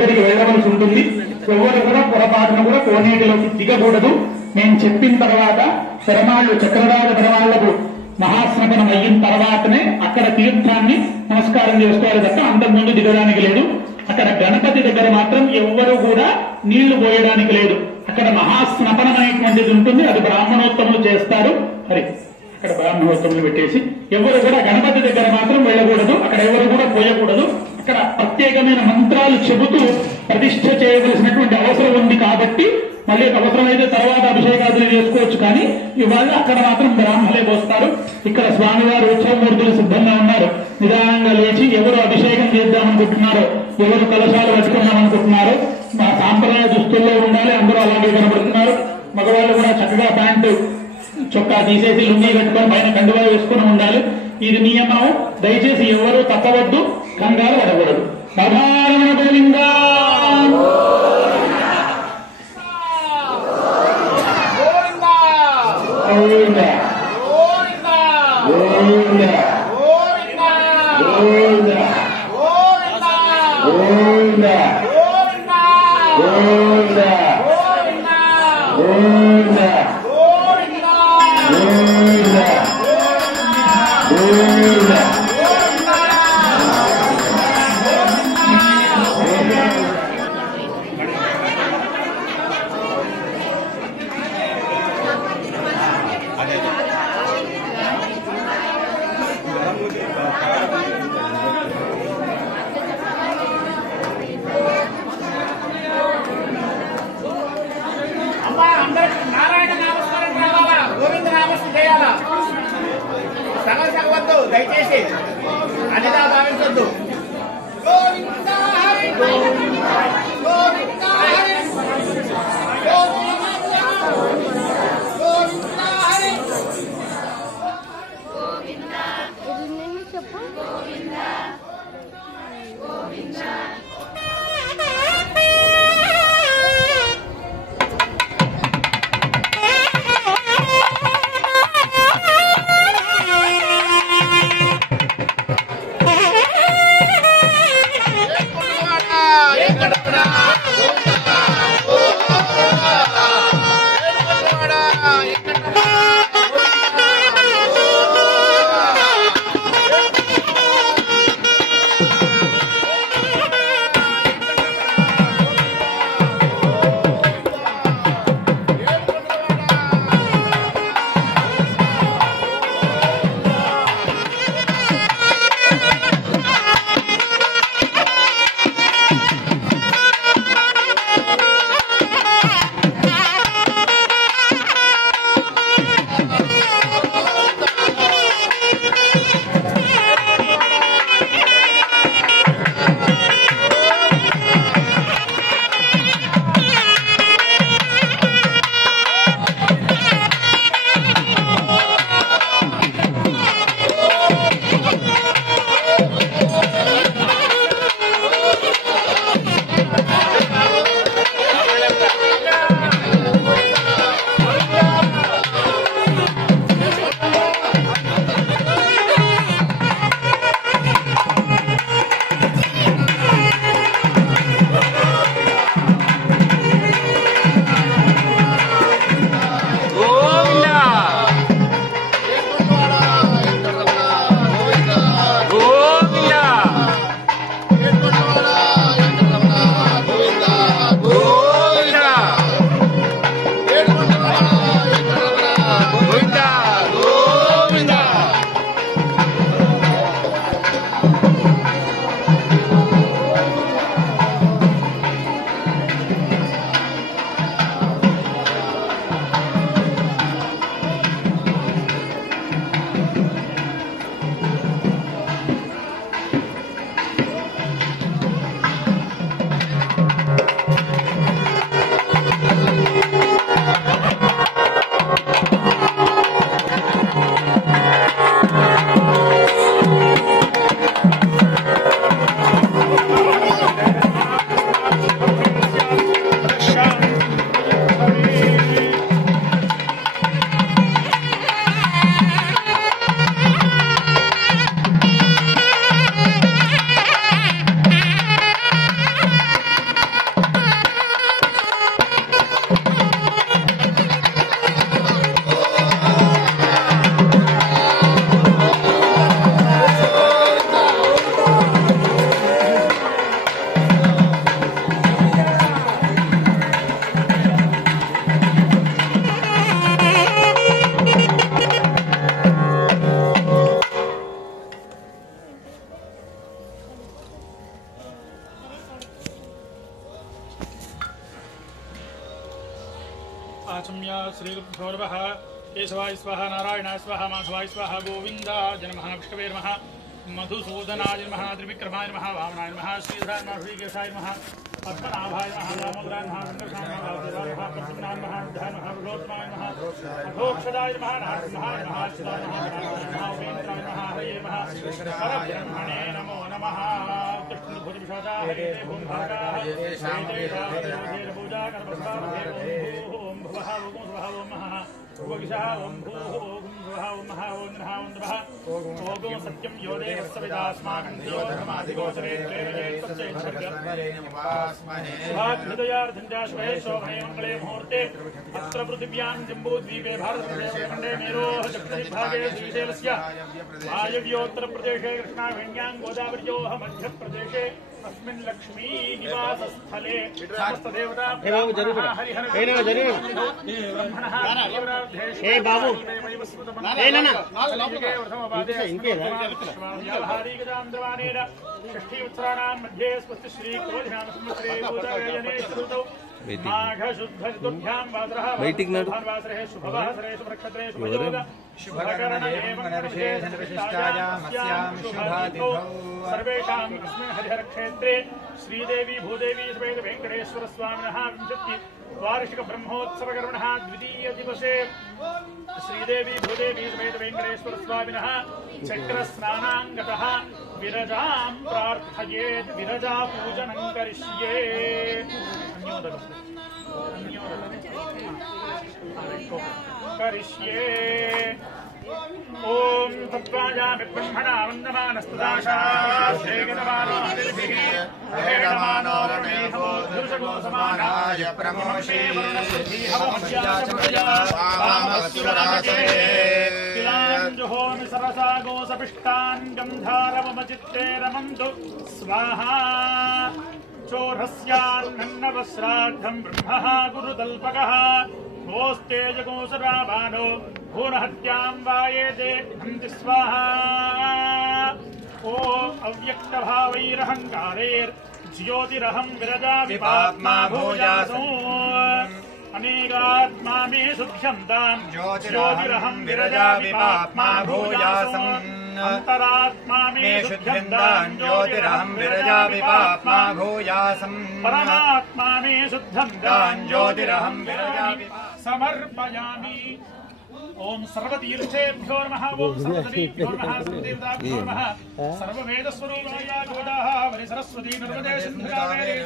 దగ్గరికి వెళ్ళవలసి ఉంటుంది. ఎవరు కూడా పొరపాటును కూడా కోనేటిలోకి దిగకూడదు. నేను చెప్పిన తర్వాత పెరమాళ్ళు చక్రరాజ పెరమాళ్లకు మహాస్నానం అయిన తర్వాతనే అక్కడ తీర్థాన్ని నమస్కారం చేసుకోవాలి తప్ప అంతకుముందు దిగడానికి లేదు. అక్కడ గణపతి దగ్గర మాత్రం ఎవ్వరూ కూడా నీళ్లు పోయడానికి లేదు. అక్కడ మహాస్నపనమైనటువంటిది ఉంటుంది, అది బ్రాహ్మణోత్తములు చేస్తారు. హరి అక్కడ బ్రాహ్మణోత్తములు పెట్టేసి ఎవరు కూడా గణపతి దగ్గర మాత్రం వెళ్ళకూడదు, అక్కడ ఎవరు కూడా పోయకూడదు. అక్కడ ప్రత్యేకమైన మంత్రాలు చెబుతూ ప్రతిష్ఠ చేయవలసినటువంటి అవసరం ఉంది కాబట్టి మళ్ళీ అవసరమైతే తర్వాత అభిషేకాదులు చేసుకోవచ్చు. కానీ ఇవాళ అక్కడ మాత్రం బ్రాహ్మణులే పోస్తారు. ఇక్కడ స్వామివారు ఉత్సవమూర్తులు సిద్ధంగా ఉన్నారు. నిదానంగా లేచి ఎవరు అభిషేకం చేద్దామనుకుంటున్నారో, ఎవరు కలశాలు పెట్టుకుందామనుకుంటున్నారో మా సాంప్రదాయ దుస్తుల్లో ఉండాలి. అందరూ అలాగే కనబడుతున్నారు. మగవాళ్ళు కూడా చక్కగా ప్యాంటు చొక్కా తీసేసి లుంగి కట్టుకొని పైన కండువా వేసుకుని ఉండాలి. ఇది నియమం. దయచేసి ఎవరు తప్పవద్దు, కంగారు పడకూడదు. సాధారణ గోవిందా దయచేసి అనిదా భావించొద్దు. గోవిందా హరి గోవిందా గోవిందా హరి గోవిందా గోవిందా హరి గోవిందా చెప్పు గోవిందా గోవిందా आचम्य श्रीगुरुभ्यो नमः केशवाय स्वाहा नारायणाय स्वाहा माधवाय स्वाहा गोविन्दाय नमः विष्णवे नमः मधुसूदनाय नमः त्रिविक्रमाय नमः वामनाय नमः श्रीधराय नमः श्रीकेशाय नमः पद्मनाभाय नमः दामोदराय नमः संकर्षाय नमः वासुदेवाय नमः प्रसन्नाय नमः बुद्धाय नमः विरोधमाय नमः अधोक्षदाय नमः नारसिंहाय नमः अच्युताय नमः उपेन्द्राय नमः हरये नमः परब्रह्मणे नमो नमः कृष्णभुजविषादा हरे भूमभागाः पूजा कर्मस्वामहे ओम भुवः ओम स्वः ओम महः भुवगिषः ओम भूः ओम भुवः ओम महः ओम नमः ओम नमः ओम सत्यं यो देवस्य विदास्माकं देवधर्माधिगोचरे हृदयार्धञ्जाश्वये शोभने मङ्गले मुहूर्ते अत्र पृथिव्यां जम्बूद्वीपे भारतदेशखण्डे मेरोः दक्षिणभागे श्रीशैलस्य वायव्योत्तरप्रदेशे कृष्णावेण्यां गोदावर्योः मध्यप्रदेशे अस्मिन् लक्ष्मी निवासस्थले समस्तदेवता षष्ठीवत्सराणां मध्ये स्वस्ति श्री क्रोधिनाम संवत्सरे गोदावर्यने श्रुतौ माघ शुद्ध चतुर्थ्यां वासरः वासरे शुभवासरे शुभनक्षत्रे शुभयोग शुभकरण एवं विशेषविशिष्टायां शुभातिथौ सर्वेषां अस्मिन् हरिहरक्षेत्रे श्रीदेवी भूदेवी समेत वेंकटेश्वर स्वामिनः विंशति वार्षिक ब्रह्मोत्सवकर्मणः द्वितीय दिवसे श्रीदेवी भूदेवी समेत वेंकटेश्वर स्वामिनः चक्रस्नानाङ्गतः विरजां प्रार्थयेत् विरजा पूजनं करिष्ये करिष्ये ओम तत्त्वायामि ब्रह्मणा वन्दमानस्तदाशास्त्रेगतमानोरमेहोदृशगोसमानाय प्रमोषे किलाञ्जुहोमि सरसा गोसपिष्टान् गन्धारवमचित्ते रमन्तु स्वाहा चोरस्यान्नवश्राद्धं ब्रह्मः गुरुतल्पकः गोस्तेजगोसरामानो भूनहत्यां वायेते हन्ति स्वाहा ओ अव्यक्तभावैरहङ्कारैर्ज्योतिरहं विरजा विपाप्मा भूयासो अनेकात्मा मे शुध्यन्तां ज्योतिरहं विरजा विपाप्मा भूयासम् अंतरात्मा मे शुद्धन्तां ज्योतिरहं विरजा विपाप्मा भूयासम् परमात्मा मे शुद्धन्तां ज्योतिरहं विरजा समर्पयामि। ओम सर्वतीर्थेभ्यो नमः ओम सर्वदेवेभ्यो नमः सर्वदेवताभ्यो नमः सर्ववेदस्वरूपाय गोदाः वरिसरस्वती नर्मदे सिन्धुकावेरी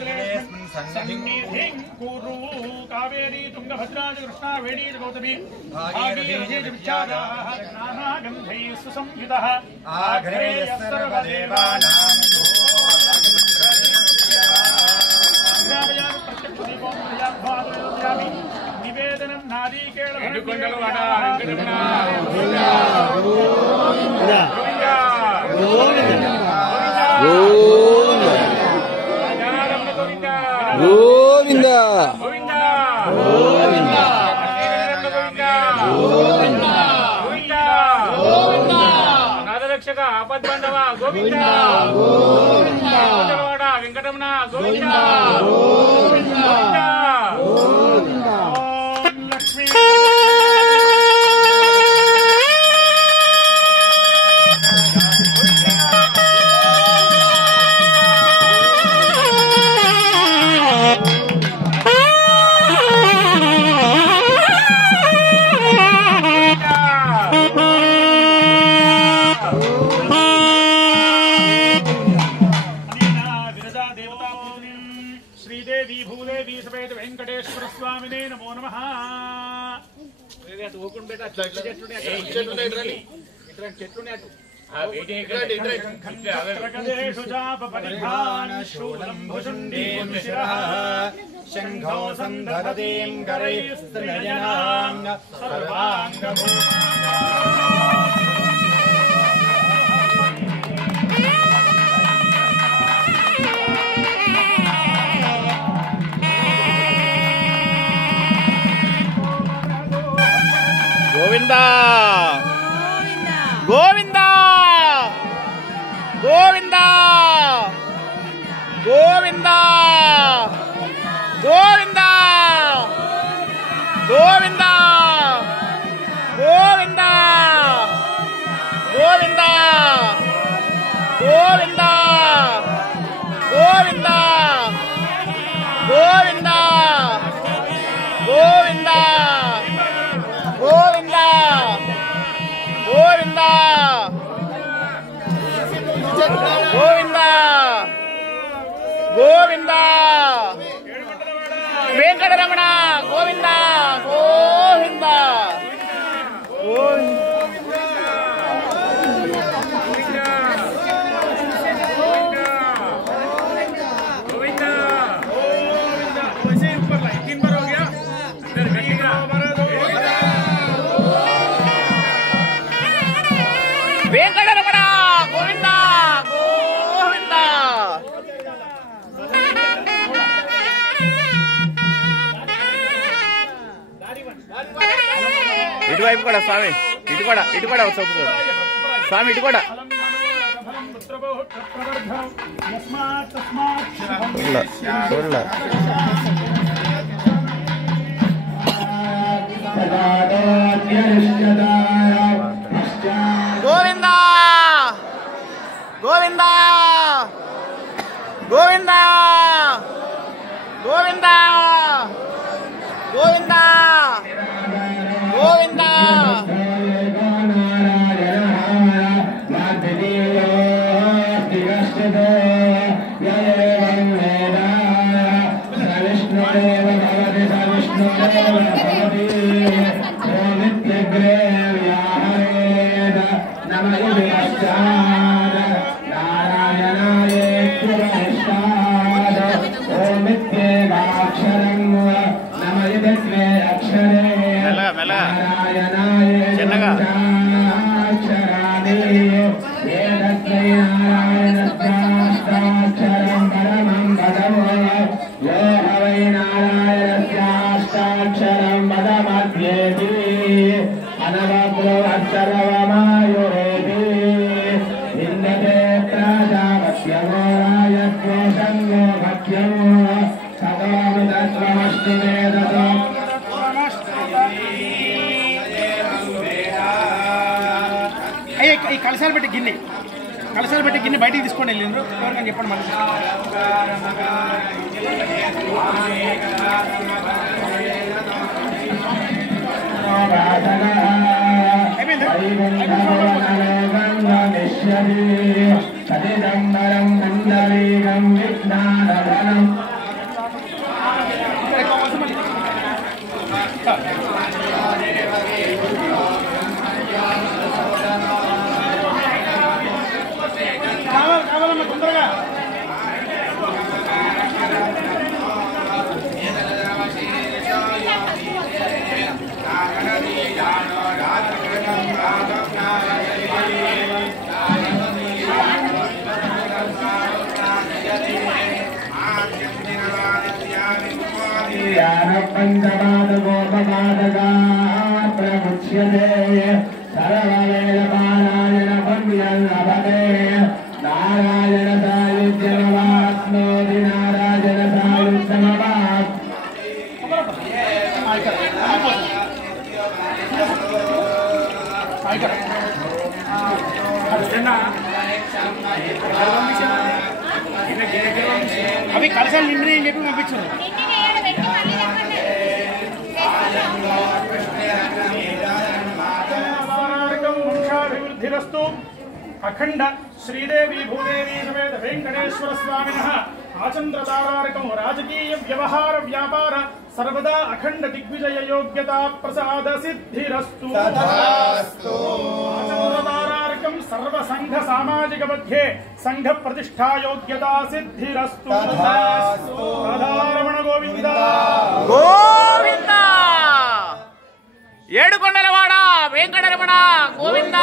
सन्निधिं कुरु कावेरी तुंगभद्रा च कृष्णा वेणी च गौतमी भागीरथी च विख्याताः नानागन्धैः सुसंयुतः आघ्रेयः सर्वदेवानां निवेदनं नारीकेण నాదరక్షక ఆపద్బంధవ గోవింద వెంకటరమణ గోవింద లక్ష్మీ श्रीदेवी भूदेवी समेत वेंकटेश्वर स्वामिने नमो नमः। शंखो संधरतीं करैस्त्रिनयनां गोविंदा गोविंदा गोविंदा गोविंदा गोविंदा गोविंदा వైపు కూడా స్వామి, ఇటు కూడా చూపు చూడు స్వామి, ఇటు కూడా గోవిందా గోవిందా గోవిందా గోవిందా గోవిందా గోవిందా చిన్నగా ఈ కలశాలు పెట్టి గిన్నె బయటికి తీసుకొని వెళ్ళిండ్రు ఎవరికని చెప్పండి మళ్ళీ కావాలమ్మా తొందరగా పంచపాదగోపపాదగా ప్రముచ్యతే సర్వవేదపారాయణ పుణ్యలభతే నారాయణ సాయుధ్యమవాప్నోతి నారాయణ సాయుధ్యమవాప్ అవి కలశాలు నిండి చెప్పి పంపించారు వంశాభివృద్ధిరస్తు అఖండ శ్రీదేవి భూదేవి సమేత వెంకటేశ్వర స్వామినః ఆచంద్రతారారకం రాజకీయ వ్యవహార వ్యాపార సర్వదా అఖండ దిగ్విజయ యోగ్యతా ప్రసాద సిద్ధిరస్తు ఆచంద్రతారారకం సర్వ సంఘ సామాజిక మధ్యే సంఘ ప్రతిష్టా యోగ్యతా సిద్ధిరస్తు రాధారమణ గోవింద గోవింద ఏడుకొండలవాడ వెంకటరమణ గోవింద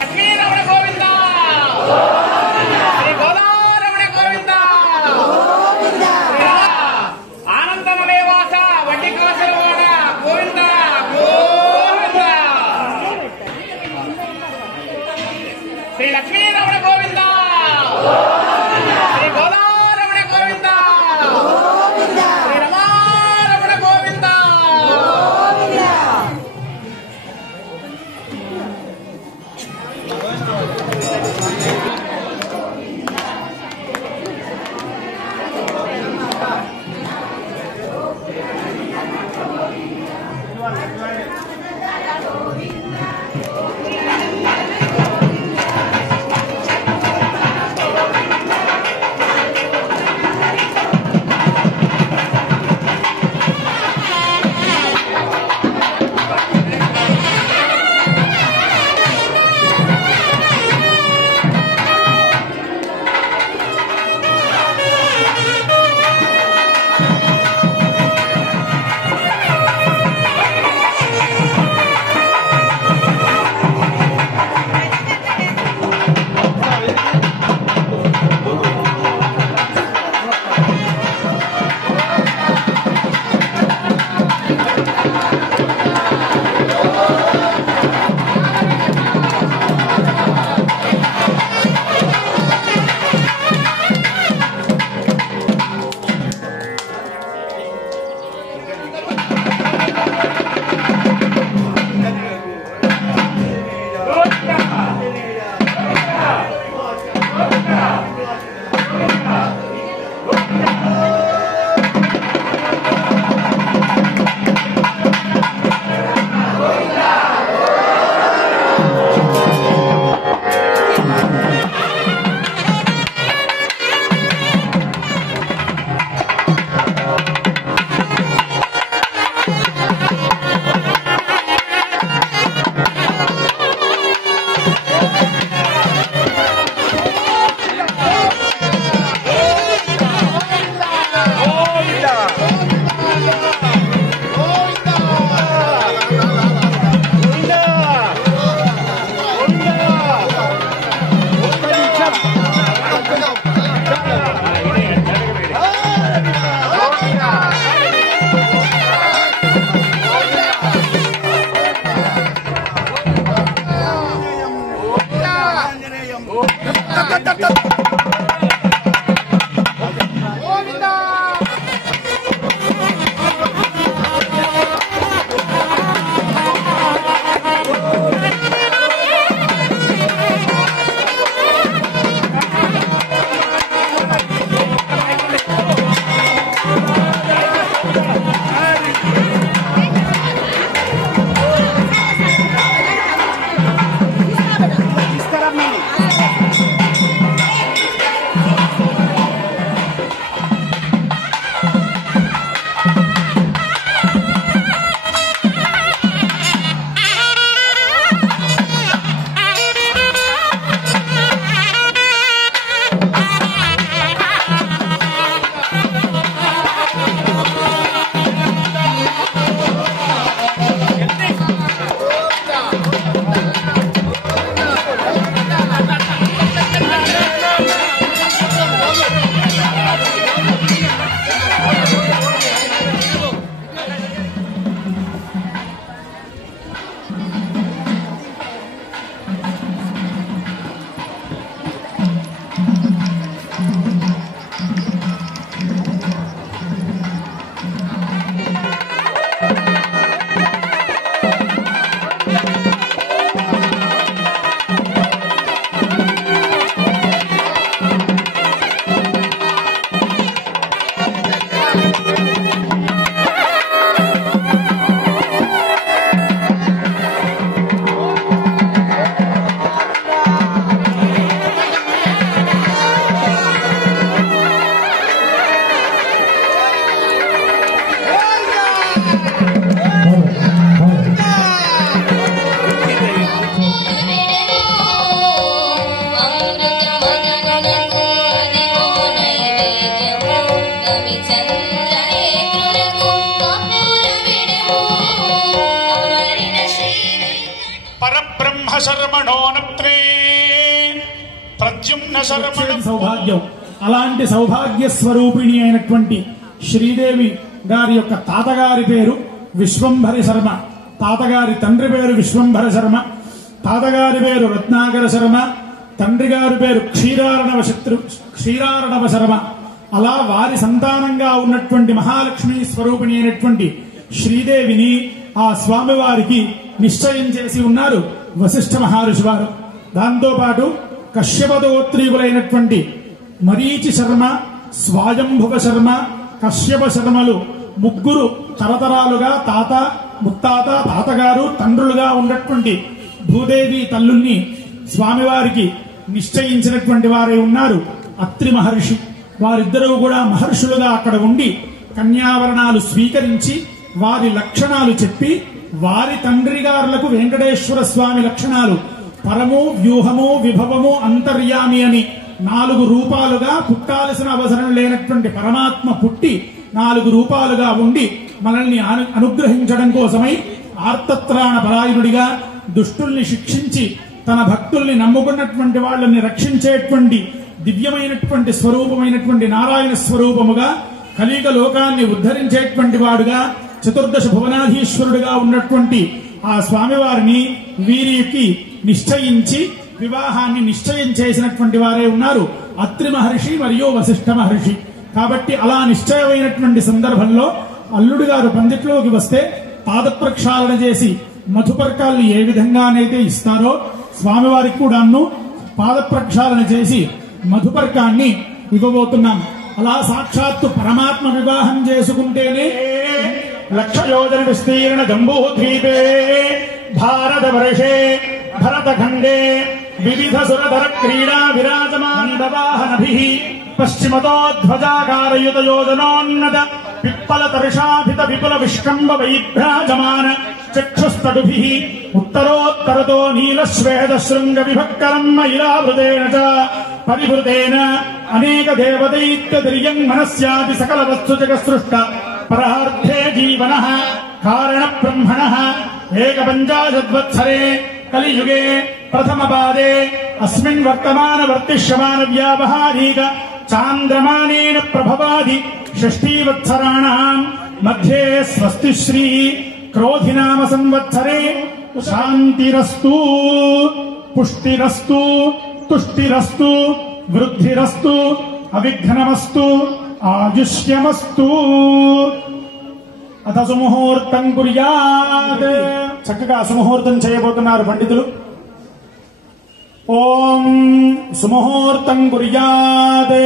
లక్ష్మీరమణ గోవింద శ్రీ గోదారమణ గోవింద ఆనందమలేవాస వడ్డీ కాసలవాడ గోవింద గోవింద శ్రీ లక్ష్మీరమణ గోవింద శ్రీ గోదారమణ గోవింద శ్రీ రమారమణ గోవింద పరబ్రహ్మ శర్మణోనప్త్రే ప్రద్యుమ్న శర్మణ సౌభాగ్యం. అలాంటి సౌభాగ్య స్వరూపిణి అయినటువంటి శ్రీదేవి గారి యొక్క తాతగారి పేరు విశ్వంభరి శర్మ, తాతగారి తండ్రి పేరు విశ్వంభర శర్మ, తాతగారి పేరు రత్నాకర శర్మ, తండ్రి గారి పేరు క్షీరారణవ శర్మ. అలా వారి సంతానంగా ఉన్నటువంటి మహాలక్ష్మి స్వరూపిణి అయినటువంటి శ్రీదేవిని ఆ స్వామివారికి నిశ్చయం చేసి ఉన్నారు వశిష్ఠ మహర్షి వారు. దాంతో పాటు కశ్యపదోత్రీకులైనటువంటి మరీచి శర్మ, స్వాయంభువ శర్మ, కశ్యప శర్మలు ముగ్గురు తరతరాలుగా తాత, ముత్తాత, తాతగారు, తండ్రులుగా ఉన్నటువంటి భూదేవి తల్లుల్ని స్వామివారికి నిశ్చయించినటువంటి వారే ఉన్నారు అత్రి మహర్షి. వారిద్దరూ కూడా మహర్షులుగా అక్కడ ఉండి కన్యావరణాలు స్వీకరించి వారి లక్షణాలు చెప్పి వారి తండ్రి గారులకు వెంకటేశ్వర స్వామి లక్షణాలు పరము, వ్యూహము, విభవము, అంతర్యామి అని 4 రూపాలుగా పుట్టాల్సిన అవసరం లేనటువంటి పరమాత్మ పుట్టి 4 రూపాలుగా ఉండి మనల్ని అనుగ్రహించడం కోసమై ఆర్తత్రాణ పరాయణుడిగా దుష్టుల్ని శిక్షించి తన భక్తుల్ని నమ్ముకున్నటువంటి వాళ్ళని రక్షించేటువంటి దివ్యమైనటువంటి స్వరూపమైనటువంటి నారాయణ స్వరూపముగా కలియుగ లోకాన్ని ఉద్ధరించేటువంటి వాడుగా చతుర్దశ భువనాధీశ్వరుడుగా ఉన్నటువంటి ఆ స్వామివారిని వీరికి నిశ్చయించి వివాహాన్ని నిశ్చయం చేసినటువంటి వారే ఉన్నారు అత్రి మహర్షి మరియు వశిష్ఠ మహర్షి. కాబట్టి అలా నిశ్చయమైనటువంటి సందర్భంలో అల్లుడు గారు పందిట్లోకి వస్తే పాద ప్రక్షాళన చేసి మధుపర్కాల్ని ఏ విధంగానైతే ఇస్తారో స్వామివారికి కూడాను పాద ప్రక్షాళన చేసి మధుపర్కాన్ని ఇవ్వబోతున్నాం. అలా సాక్షాత్తు పరమాత్మ వివాహం చేసుకుంటేనే లక్షయోజన విస్తీర్ణ జంబూద్వీపే భారతవర్షే భరతఖండే వివిధ సురధర క్రీడా విరాజమానవాహనభిః పశ్చిమతో ధ్వజాకారయుత యోజనోన్నత పిప్పల తర్షాభిత విపుల విష్కంబ వైభ్రాజమాన చక్షుస్తడుభిః ఉత్తరోత్తరతో నీలశ్వేత శృంగ విభక్కరం మహిళావృతేన చ పరివృతేన అనేక దేవదైత్యదిర్యం మనస్యాది సకల వస్తు జగత్సృష్ట పరార్థే జీవనః కారణ బ్రహ్మణః ఏకపంచాశద్వత్సరే కలియుగే ప్రథమ పాదే అస్మిన్ వర్తమాన వర్తిష్యమాన వ్యావహారిక చాంద్రమానేన ప్రభవాది షష్ఠీవత్సరాణాం మధ్యే స్వస్తి శ్రీ క్రోధినామ సంవత్సరే శాంతిరస్తు పుష్టిరస్తు తుష్టిరస్తు వృద్ధిరస్తు అవిఘ్నమస్తు ఆయుష్యమస్తు. అథ సుముహూర్తం కుర్యాత్. చక్కగా సుముహూర్తం చేయబోతున్నారు పండితులు. ఓం సుముహూర్తం కుర్యాత్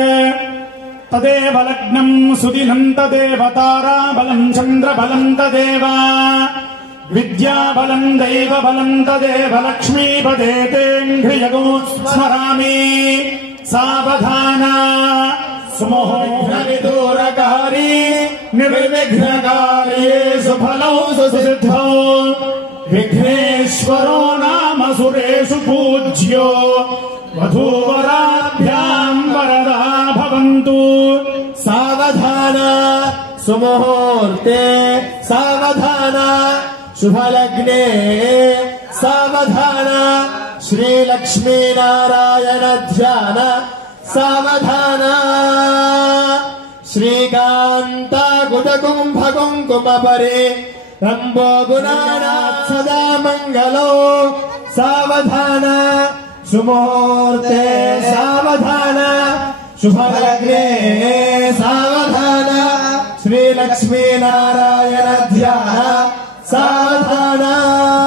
తదేవ లగ్నం సుదినం తదేవ తారాబలం చంద్రబలం తదేవ విద్యాబలం దైవబలం తదేవ లక్ష్మీపదేతేంఘ్రియగో స్మరామి. సావధాన సుముహూర్తవిదూరకారీ నిర్విఘ్నకార్యే సుఫలౌ సుసిద్ధౌ విఘ్నేశ్వరో నామ సురేషు పూజ్యో వధూవరాభ్యాం వరదా భవంతు. సావధాన సుముహూర్తే సావధాన శుభలగ్నే సావధాన శ్రీలక్ష్మీనారాయణ ధ్యాన సావధాన శ్రీకాంతాకుటకుంభ కుంకుమపరి రంభో గుణానాథ్ సదా మంగళో. సావధాన సుముహూర్తే సావధాన శుభలగ్నే సావధాన శ్రీలక్ష్మీనారాయణ ధ్యాన సావధాన.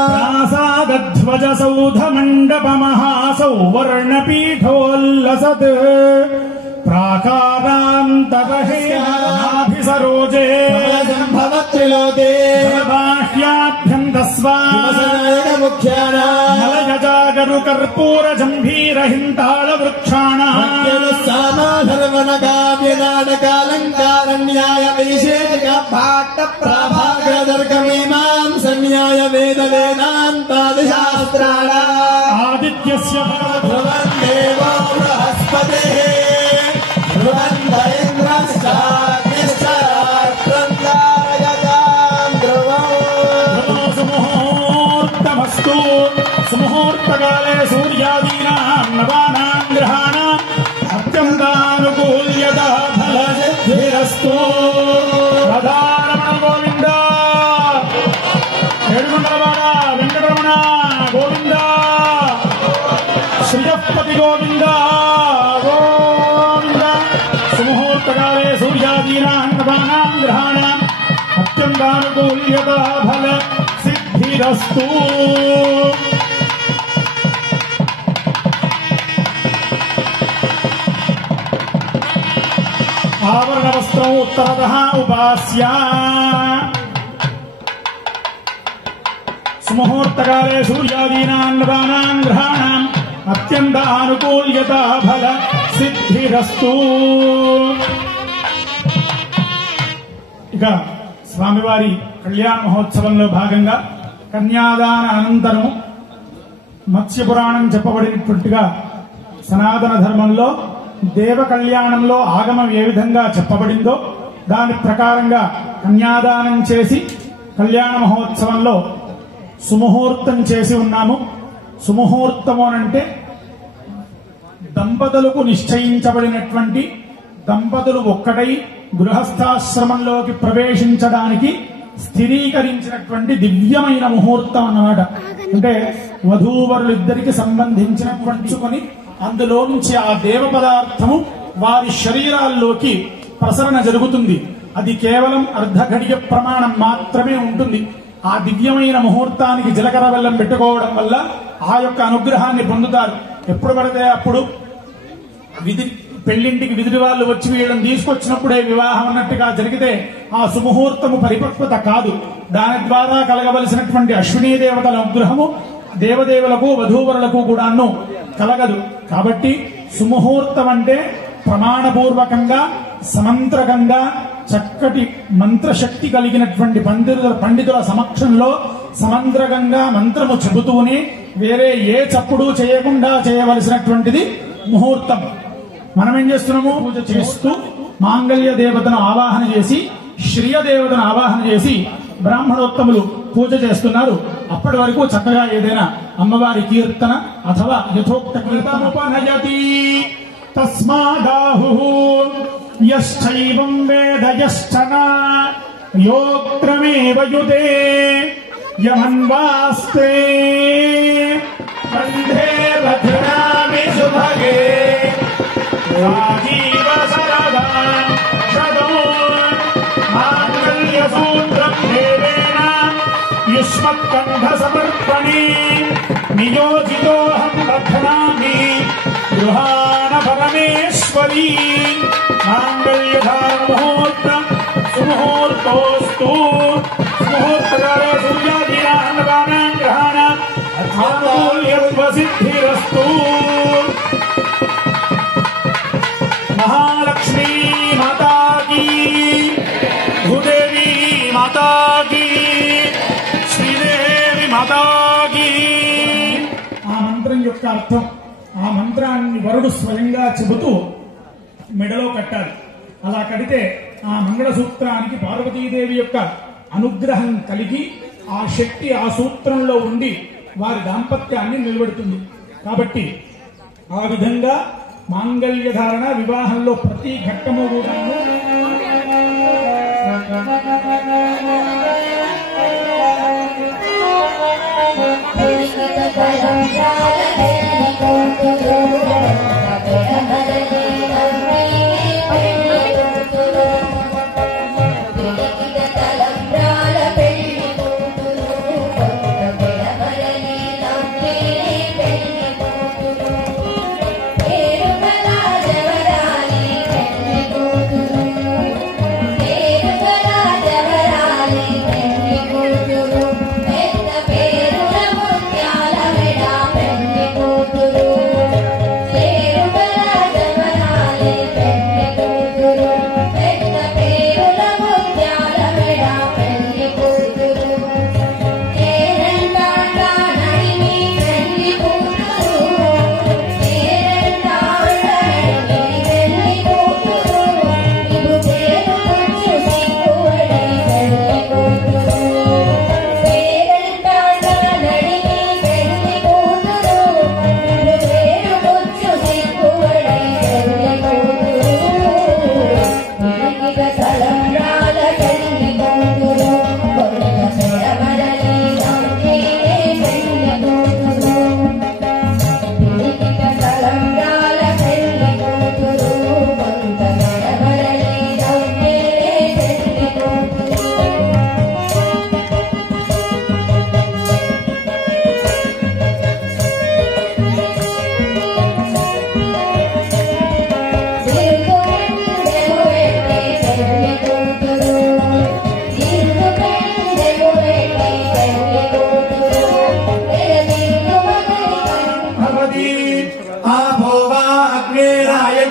ప్రాసాదధ్వజ సౌధ మండప మహాసౌవర్ణపీఠోల్లసత్ ప్రాకారాంతరహేనాభిసరోజే భవత్రిలోకే ముఖ్యానాలయజాగరు కర్పూర జంభీర హింతాళ వృక్షాణాధర్వణ కావ్య నాటకాలంకారణ్యాయ వైశేషిక పాఠ ప్రాభాగర్గమీమాం సన్యాయ వేద వేదాంతాదిశాస్త్రాణ ఆదిత్యస్య ధ్రువం దేవో బృహస్పతిః ధ్రువం ఇంద్రశ్చాగ్నిశ్చరాష్ట్రం ధారయతాం ధ్రువం. సుముహూర్తమస్తు సుముహూర్తకాలే సూర్యాదీనాం నవానాం గ్రహాణాం అత్యంతానుకూల్యత ఫలసిద్ధిరస్తు. రాధారమణ గోవింద, ఏడుమండలవాడ వెంకటరమణ గోవింద, శ్రీయపతి గోవింద గోవింద. సుముహూర్తకాలే సూర్యాదీనాం నవానాం గ్రహాణాం అత్యంతానుకూల్యత ఫల సిద్ధిరస్తు. ఆవరణ వస్త్రం ఉత్తరతః ఉపాస్య. సుముహూర్తకాలే సూర్యాదీనాం నవానాం గ్రహాణాం అత్యంత ఆనుకూల్యత ఫల సిద్ధిరస్తు. ఇక స్వామివారి కళ్యాణ మహోత్సవంలో భాగంగా కన్యాదాన అనంతరం మత్స్య పురాణం చెప్పబడినట్టుగా సనాతన ధర్మంలో దేవ కళ్యాణంలో ఆగమం ఏ విధంగా చెప్పబడిందో దాని ప్రకారంగా కన్యాదానం చేసి కళ్యాణ మహోత్సవంలో సుముహూర్తం చేసి ఉన్నాము. సుముహూర్తము అంటే దంపతులకు నిశ్చయించబడినటువంటి దంపతులు ఒక్కటై గృహస్థాశ్రమంలోకి ప్రవేశించడానికి స్థిరీకరించినటువంటి దివ్యమైన ముహూర్తం అన్నమాట. అంటే వధూవరులిద్దరికి సంబంధించినటువంటి అందులో నుంచి ఆ దేవ పదార్థము వారి శరీరాల్లోకి ప్రసరణ జరుగుతుంది. అది కేవలం అర్ధ గడియ ప్రమాణం మాత్రమే ఉంటుంది. ఆ దివ్యమైన ముహూర్తానికి జీలకర్ర బెల్లం పెట్టుకోవడం వల్ల ఆ యొక్క అనుగ్రహాన్ని పొందుతారు. ఎప్పుడు పడితే అప్పుడు పెళ్లింటికి విధి వాళ్ళు వచ్చి వీళ్ళని తీసుకొచ్చినప్పుడే వివాహం అన్నట్టుగా జరిగితే ఆ సుముహూర్తము పరిపక్వత కాదు. దాని ద్వారా కలగవలసినటువంటి అశ్వినీ దేవతల అనుగ్రహము దేవదేవులకు వధూవరులకు కూడాను కలగదు. కాబట్టి సుముహూర్తం అంటే ప్రమాణపూర్వకంగా సమంత్రకంగా చక్కటి మంత్రశక్తి కలిగినటువంటి పండితుల సమక్షంలో సమంత్రకంగా మంత్రము చెబుతూనే వేరే ఏ చప్పుడు చేయకుండా చేయవలసినటువంటిది ముహూర్తం. మనం ఏం చేస్తున్నాము? పూజ చేస్తూ మాంగళ్య దేవతను ఆవాహన చేసి శ్రియ దేవతను ఆవాహన చేసి బ్రాహ్మణోత్తములు పూజ చేస్తున్నారు. అప్పటి వరకు చక్కగా ఏదైనా అమ్మవారి కీర్తన అథవా యథోక్త కీర్తనోపనయతి. తస్మాదాహు యశ్చైవం వేద యశ్చన యోక్త్రమేవ యుదే యమన్వాస్తే కంఠే భద్రామి సుభగే రాజీవ సరదా శదో మాంగళ్య సూత్రం దేవేన యుష్మత్కంఠ సమర్పణే నియోజితోహం బధ్నామి గృహాణ పరమేశ్వరీ. మాంగళ్యధారణ ముహూర్తం సుముహూర్తోస్తు. సుముహూర్తకాలే సూర్యాదీనాం నవానాం గ్రహాణాం ఆనుకూల్యత్వ సిద్ధిరస్తు. महालक्ष्मी माता की, भूदेवी माता की, श्रीदेवी माता की. ఆ మంత్రం యొక్క అర్థం, ఆ మంత్రాన్ని వరుడు స్వయంగా చెబుతూ మెడలో కట్టాలి. అలా కడితే ఆ మంగళసూత్రానికి పార్వతీదేవి యొక్క అనుగ్రహం కలిగి ఆ శక్తి ఆ సూత్రంలో ఉండి వారి దాంపత్యాన్ని నిలబెడుతుంది. కాబట్టి ఆ విధంగా మాంగళ్య ధారణ వివాహంలో ప్రతి ఘట్టము కూడా పేరుల ముత్యాల మెడ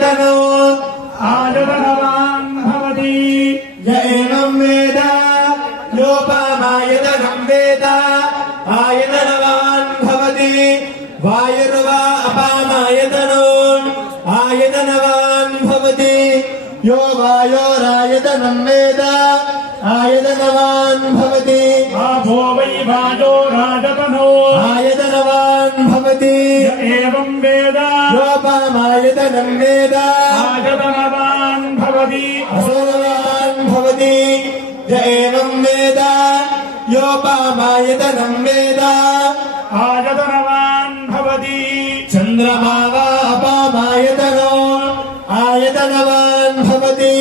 आयतनो आयतनवान् भवति य एवं वेद योपमायतनं वेद आयतनवान् भवति वायुर्वा अपामायतनो आयतनवान् भवति यो वायोरायतनं वेद आयतनवान् भवति आपो वै वायोरायतनो आयतनवान् भवति एवं वेद योपमायतनं वेद आयतनवान् भवति असोरवान् भवति य एवं वेद योपमायतनं वेद आयतनवान् भवति चन्द्रमा वा अपामायतनो आयतनवान् भवति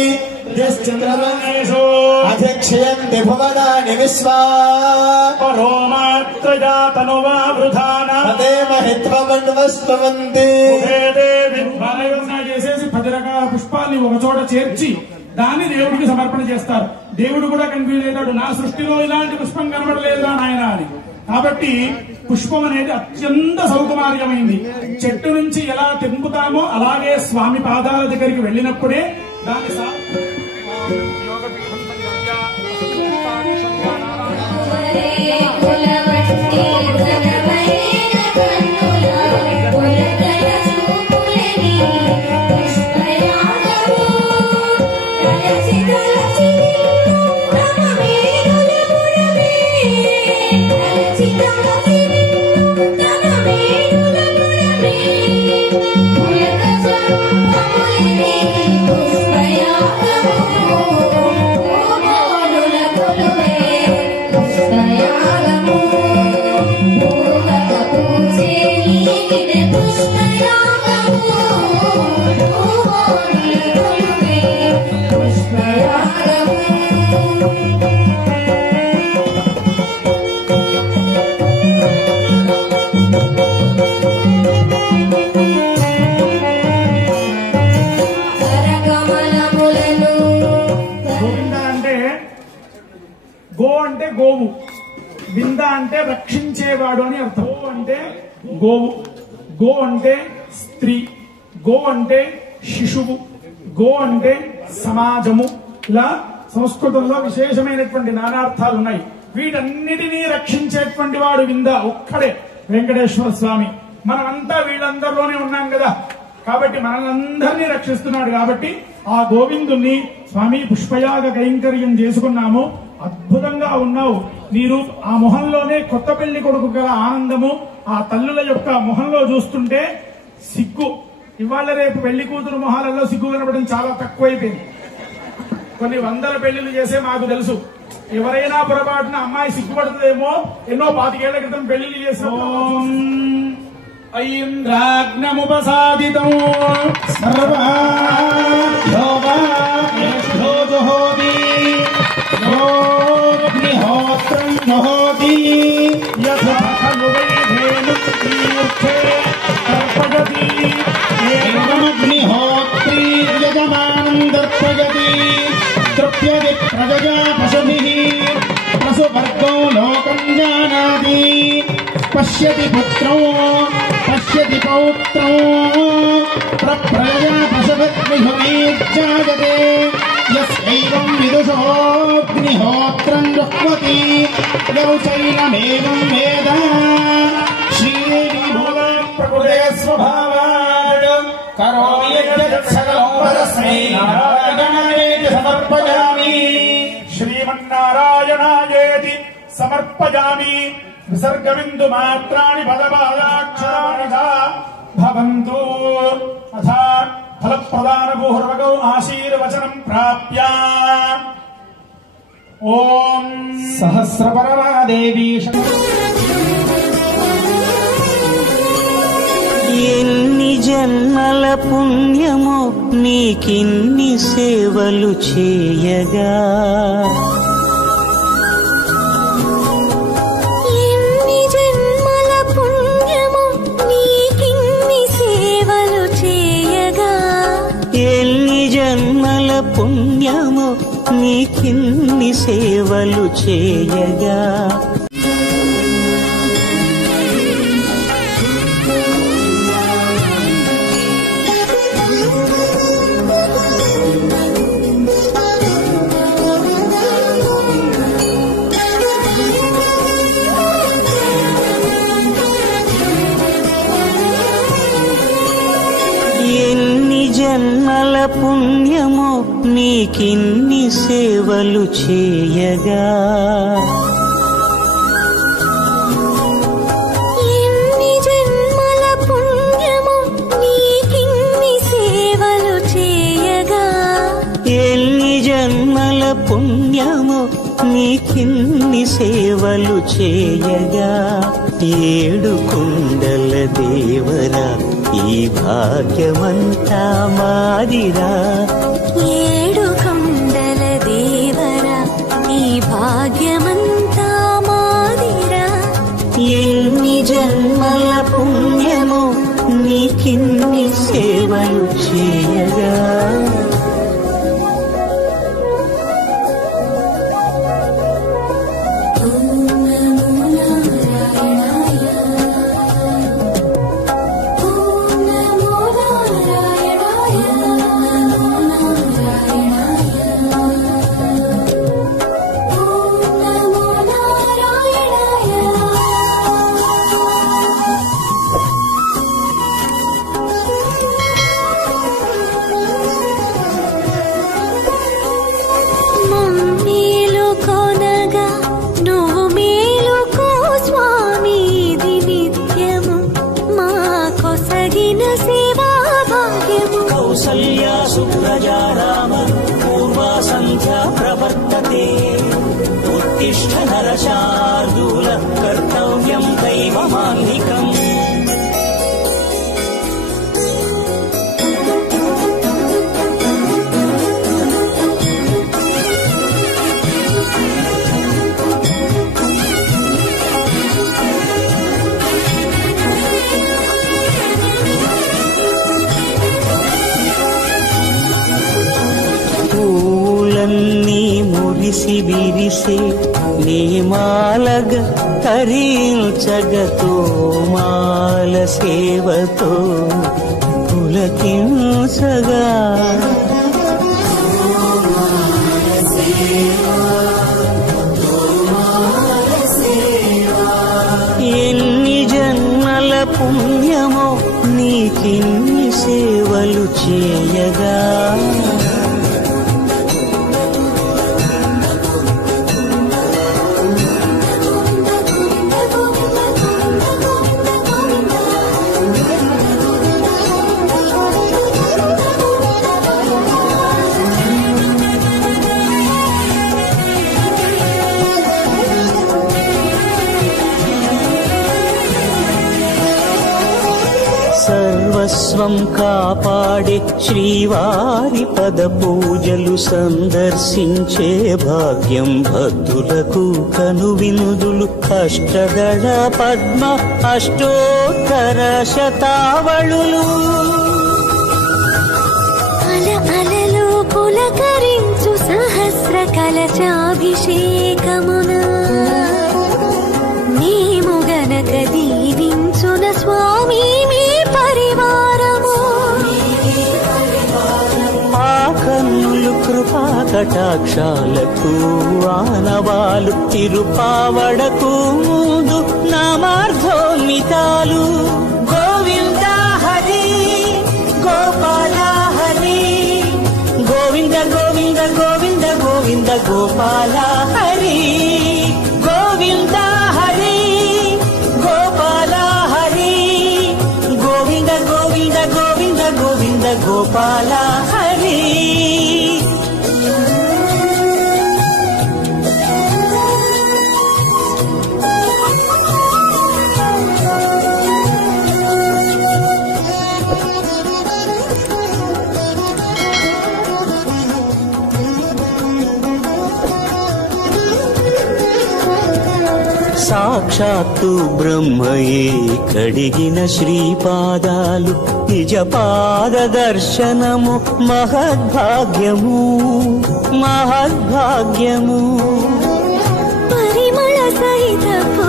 यश्चन्द्रमनेषु अध्यक्षयन्ति भुवनानि विश्वा परो मात्रजातनुवा वृधान तते महित्वमन्वस्तवन्ति చేసేసి 10 రకాల పుష్పాన్ని ఒక చోట చేర్చి దాన్ని దేవుడికి సమర్పణ చేస్తారు. దేవుడు కూడా కన్ఫ్యూజ్ అవుతాడు, నా సృష్టిలో ఇలాంటి పుష్పం కనబడలేదా నాయన అని. కాబట్టి పుష్పం అనేది అత్యంత సౌకుమార్యమైంది. చెట్టు నుంచి ఎలా తెంపుతామో అలాగే స్వామి పాదాల దగ్గరికి వెళ్ళినప్పుడే దాని గోవు, వింద అంటే రక్షించేవాడు అని అర్థం. గో అంటే గోవు, గో అంటే స్త్రీ, గో అంటే శిశువు, గో అంటే సమాజము. ఇలా సంస్కృతంలో విశేషమైనటువంటి నానార్థాలు ఉన్నాయి. వీటన్నిటినీ రక్షించేటువంటి వాడు వింద ఒక్కడే వెంకటేశ్వర స్వామి. మనమంతా వీళ్ళందరిలోనే ఉన్నాం కదా, కాబట్టి మనల్ని రక్షిస్తున్నాడు. కాబట్టి ఆ గోవిందుణ్ణి స్వామి పుష్పయాగ కైంకర్యం చేసుకున్నాము. అద్భుతంగా ఉన్నావు మీరు. ఆ మొహంలోనే కొత్త పెళ్లి కొడుకు గల ఆనందము ఆ తల్లుల యొక్క మొహంలో చూస్తుంటే సిగ్గు. ఇవాళ రేపు పెళ్లి కూతురు మొహాలలో సిగ్గు కనబడడం చాలా తక్కువైపోయింది. కొన్ని వందల పెళ్లిళ్ళు చేసే మాకు తెలుసు. ఎవరైనా పొరపాటున అమ్మాయి సిగ్గుపడుతుందేమో ఎన్నో 25 ఏళ్ల క్రితం పెళ్లిళ్ళు చేసాం. ఐంద్రాగ్నముపసాదితం సర్వాహోతి యోగ్నిహోత్రం నహోతి ఏమగ్నిహోత్రీ యజమానం దర్పయతి తృప్యతి ప్రజయా పశుభిః పశువర్గో లోకం జానాతి పశ్యతి పుత్రో పశ్యతి పౌత్రో ప్రజయా పశుభిర్జాయతే యస్యైవం విదుషోऽగ్నిహోత్రం జుహ్వతి యౌ చైనమేవం వేద శ్రీదేవి ప్రకృతే స్వభావాత్ కరోమి యజ్జత్సకలం పరస్మై నారాయణాయేతి సమర్పయామి. శ్రీమన్నారాయణాయేతి సమర్పయామి. విసర్గబిందు మాత్రాణి పదపాదాక్షరాణి భవంతు. అథ ఫలప్రదాన పూర్వకౌ ఆశీర్వచనం ప్రాప్య ఓం సహస్రపరమాదేవి ఎన్ని జన్మల పుణ్యమో నీకిన్ని సేవలు చేయగా, ఎన్ని జన్మల పుణ్యమో నీకిన్ని సేవలు చేయగా, ఎన్ని జన్మల పుణ్యమో నీకిన్ని సేవలు చేయగా, పుణ్యమో నీకిన్ని సేవలు చేయగా ఎన్ని జన్మల పుణ్యమో నీకిన్ని సేవలు చేయగా ఎన్ని జన్మల పుణ్యమో నీకిన్ని సేవలు చేయగా ఏడు కుండల దేవరా ఈ భాగ్యమంతా మాదిరా ఏడు కొండల దేవరా ఈ భాగ్యమంతా మాదిరా ఎన్ని జన్మల పుణ్యమో నీకిన్ని సేవలు చేయగా కౌసల్యా సుప్రజా రామ పూర్వా సంధ్యా ప్రవర్తతే ఉత్తిష్ఠ నరశార్దూల కర్తవ్యం దైవమాన్నికం పూలన్నీ మురిసి విరిసే నీమాలగ తరించగతో మాల సేవతో పులకించగా ఎన్ని జన్మల పుణ్యమో నీకిన్ని సేవలు చేయగా సర్వస్వం కాపాడే శ్రీవారి పద పూజలు సందర్శించే భాగ్యం భక్తులకు కనువినుదులు అష్టదళ పద్మ అష్టోత్తర శతావళులు అల అలలో పులకరించు సహస్ర కలశాభిషేకమున మేము గనక దీవించున స్వామి మీ పరివారము ఆ కన్నులు కృపా కటాక్షాలకు ఆనవాలు తిరుపావడకు ముందు నామార్థోన్మితాలు గోవింద హరి గోపాల హరి గోవింద గోవింద గోవింద గోవింద గోపాల హరి గోవింద హరి గోపాల హరి గోవింద గోవింద గోవింద గోవింద గోపాల హరి సాక్షాత్తు బ్రహ్మయే కడిగిన శ్రీపాదాలు నిజ పాద దర్శనము మహద్భాగ్యము మహద్భాగ్యము పరిమళ సహితపు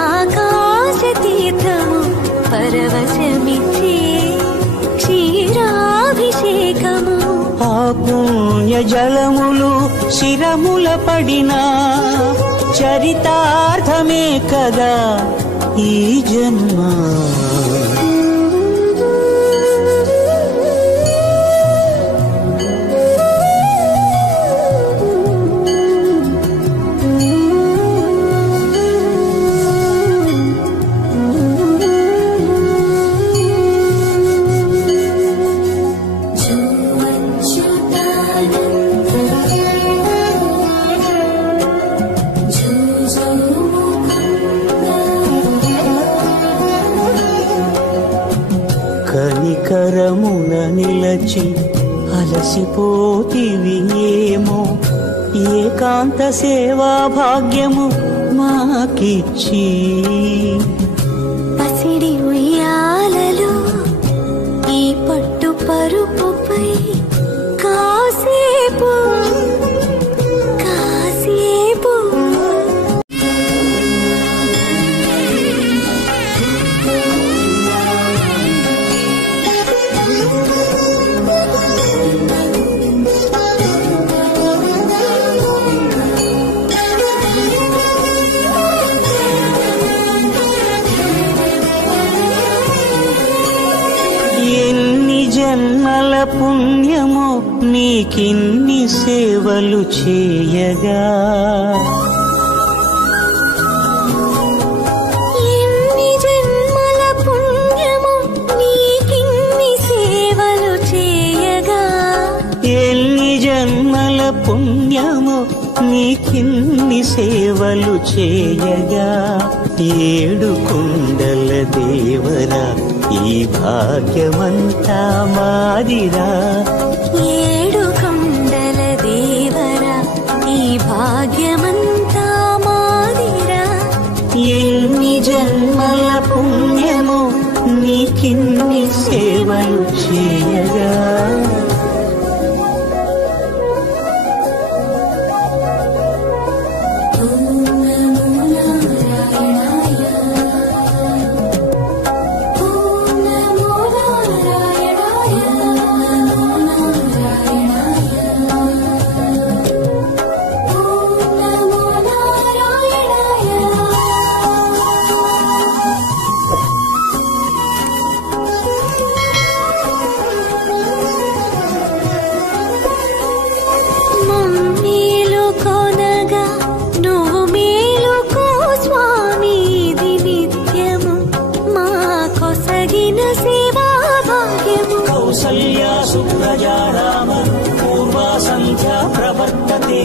ఆకాశ తీర్థము పరవశమిచ్చే క్షీరాభిషేకము ఆ పుణ్య జలములు శిరముల పడినా చరితార్థమే కదా ఈ జన్మ కరమున నిలచి అలసిపోతివి ఏమో ఏకాంత సేవా భాగ్యము మాకిచ్చి పసిడి ఉయ్యాలలో ఈ పట్టు పరుపుపై కాసేపు కాసేపు జన్మల పుణ్యమో నీకిన్ని సేవలు చేయగా ఎన్ని జన్మల పుణ్యమో నీకిన్ని సేవలు చేయగా ఎన్ని జన్మల పుణ్యమో నీకిన్ని సేవలు చేయగా ఏడు కుండల దేవరా ఈ భాగ్యమంతా మాదిరా ఏడు కొండల దేవరా ఈ భాగ్యమంతా మాదిరా ఎన్ని జన్మల పుణ్యమో నీకిన్ని సేవలు చేయగా కౌసల్యా సుప్రజా రామ పూర్వా సంధ్యా ప్రవర్తతే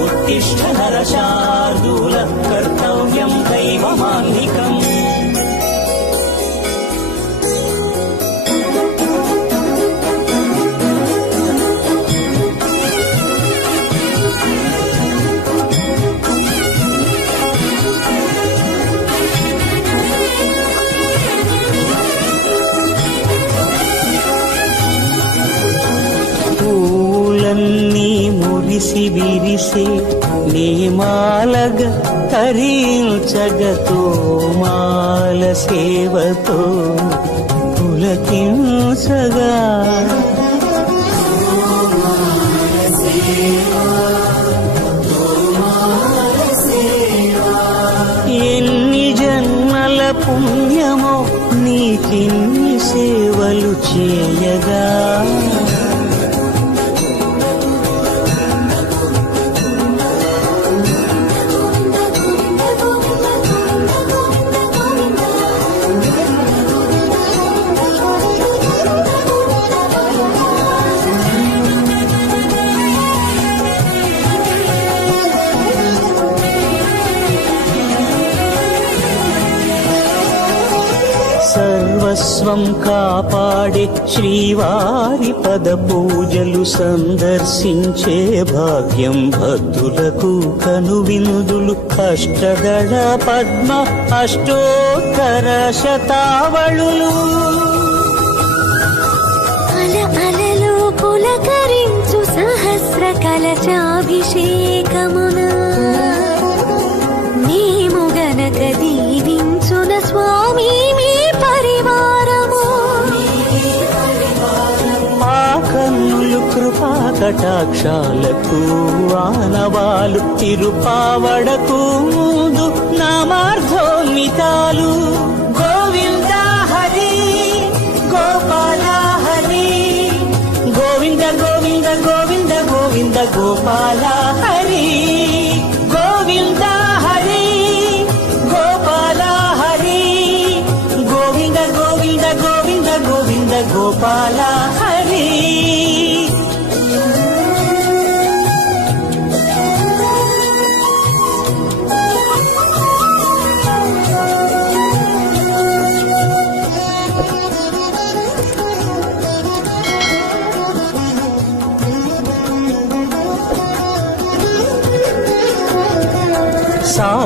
ఉత్తిష్ఠ నరశార్దూల కర్తవ్యం దైవమాన్నికం పూలన్నీ మురిసి విరిసే నీమాలగ తరించగతో మాల సేవతో పులకించగా ఎన్ని జన్మల పుణ్యమో నీకిన్ని సేవలు చేయగా సర్వస్వం కాపాడే శ్రీవారి పద పూజలు సందర్శించే భాగ్యం భక్తులకు కనువినుదులు అష్టదళ పద్మ అష్టోత్తర శతావళులు అలలు పులకరించు సహస్ర కలచాభిషేకమున మేము గనక దీవించున స్వామి మీ పరివారము ఆ కన్నులు కృపా కటాక్షాలకు ఆనవాలు తిరుపావడకు ముందు నామార్థోన్మితాలు గోవింద హరి గోపాల హరి గోవింద గోవింద గోవింద గోవింద గోపాల హరి గోవింద హరి గోపాల హరి గోవింద గోవింద గోవింద గోవింద గోపాల హరి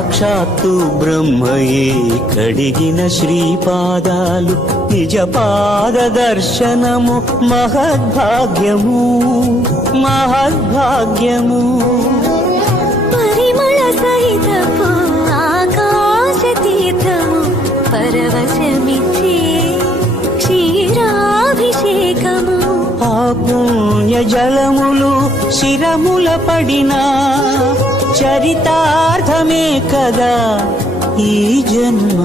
సాక్షాత్తు బ్రహ్మయే కడిగిన శ్రీపాదాలు నిజ పాద దర్శనము మహద్భాగ్యము మహద్భాగ్యము. పరిమళ సహితపు ఆకాశ తీర్థము పరవశమిచ్చే క్షీరాభిషేకము. ఆ పుణ్య జలములు శిరముల పడినా చరితార్థమే కదా ఈ జన్మ.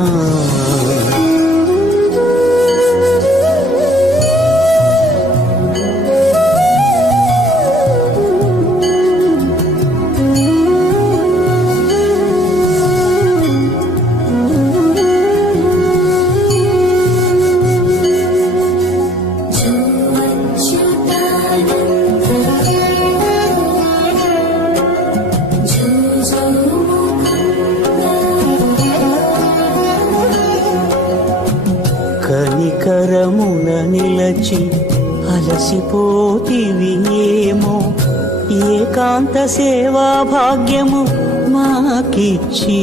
కనికరమున నిలచి అలసిపోతివి ఏమో ఏకాంత సేవా భాగ్యము మాకిచ్చి.